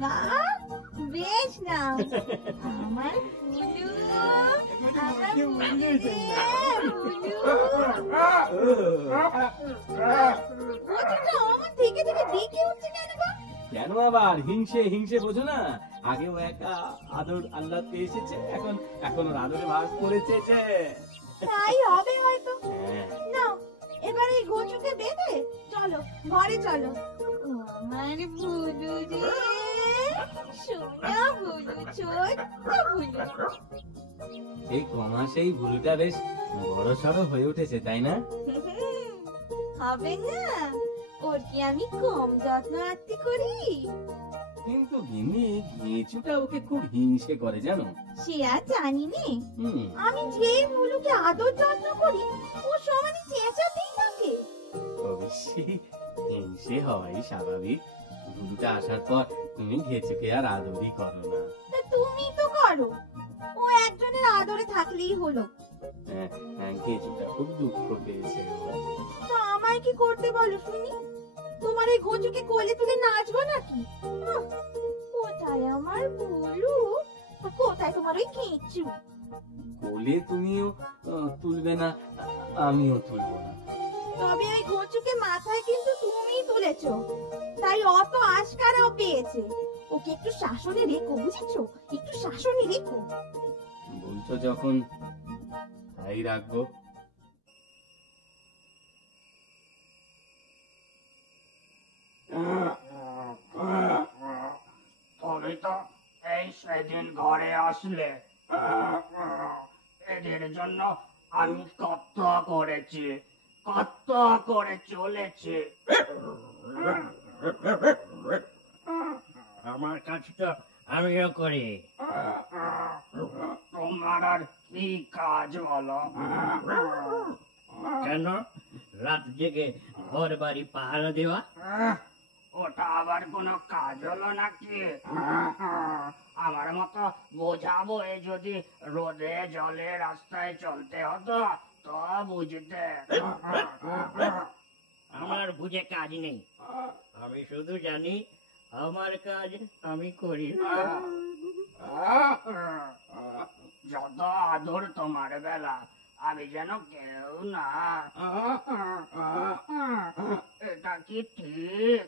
বাহ, বেশ নাও আমার বুলু, আমার বুলু রে, বুলু। কচুটা আমার থেকে থেকে দেখে উঠছে কেন গো? কেন আবার হিংসে হিংসে বোঝো না? আগেও একা আদর আল্লাহ পেয়ে এসেছে, এখন ওর আদরে ভাগ করেছে। তাই হবে হয়তো। হ্যাঁ। নাও এবার এই গোচুকে বেঁধে চলো ঘরে চলো। আমার বুলু রে, সোনা বুলু, ছোট্ট বুলু। এই কমাসেই ভুলটা বেশ বড় সড়ো হয়ে উঠেছে, তাই না? হবে না? ওর কি আমি কম যত্ন আত্তি করি? কিন্তু গিন্নি গেঁচুটা ওকে খুব হিংসে করে জানো। সে আর জানি নে। হুম। আমি যেই বুলুকে আদর যত্ন করি ও সমানে চেঁচাতেই থাকে। অবশ্যই হিংসে হওয়াই স্বাভাবিক। ভুলটা আসার পর তুমি ঘেঁচুকে আর আদরই করো না। তা তুমি তো করো। ও একজনের আদরে থাকলেই হলো। ঘেঁচুটা খুব দুঃখ পেয়েছে ও। তো আমায় কি করতে বলো শুনি? তোমার এই ঘোচুকে কোলে তুলে নাচবো নাকি? আহ, কোথায় আমার বুলু, আর কোথায় তোমার ওই কেঁচু? কোলে তুমিও তুলবে না, আমিও তুলবো না। তবে ওই ঘোচুকে মাথায় কিন্তু তুমিই তুলেছো, তাই অত আশকারাও পেয়েছে। ওকে একটু শাসনে রেখো, বুঝেছো? একটু শাসনে রেখো। বলছো যখন তাই রাখবো। তুমি তো এই সেদিন ঘরে আসলে, এদের জন্য আমি কত করেছি, কত করে চলেছি। আমার কাছে তো আমিও করি। তোমার আর কি কাজ বলো? কেন? রাত জেগে ঘর বাড়ি পাহারা দেওয়া? ওটা আবার কোনো কাজ হলো নাকি? আমার মতো বোঝা বয়ে যদি রোদে জলে রাস্তায় চলতে হতো তো বুঝতে। আমার বুঝে কাজ নেই, আমি শুধু জানি আমার কাজ আমি করি। যত আদর তোমার বেলা, আমি যেন কেউ না। এটা কি ঠিক?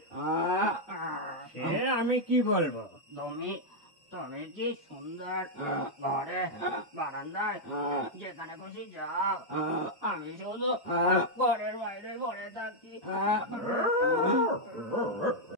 সে আমি কি বলবো? তুমি তুমি কি সুন্দর ঘরে বারান্দায় যেখানে খুশি যাও, আমি শুধু ঘরের বাইরে ঘরে থাকি।